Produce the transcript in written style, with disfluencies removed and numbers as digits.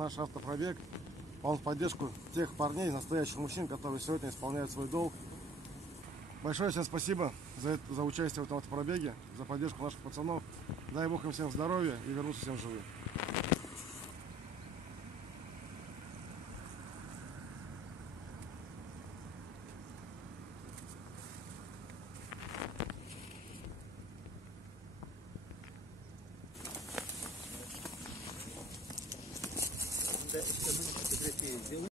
Наш автопробег, он в поддержку тех парней, настоящих мужчин, которые сегодня исполняют свой долг. Большое всем спасибо за участие в этом автопробеге, за поддержку наших пацанов. Дай Бог им всем здоровья и вернуться всем живым. Да,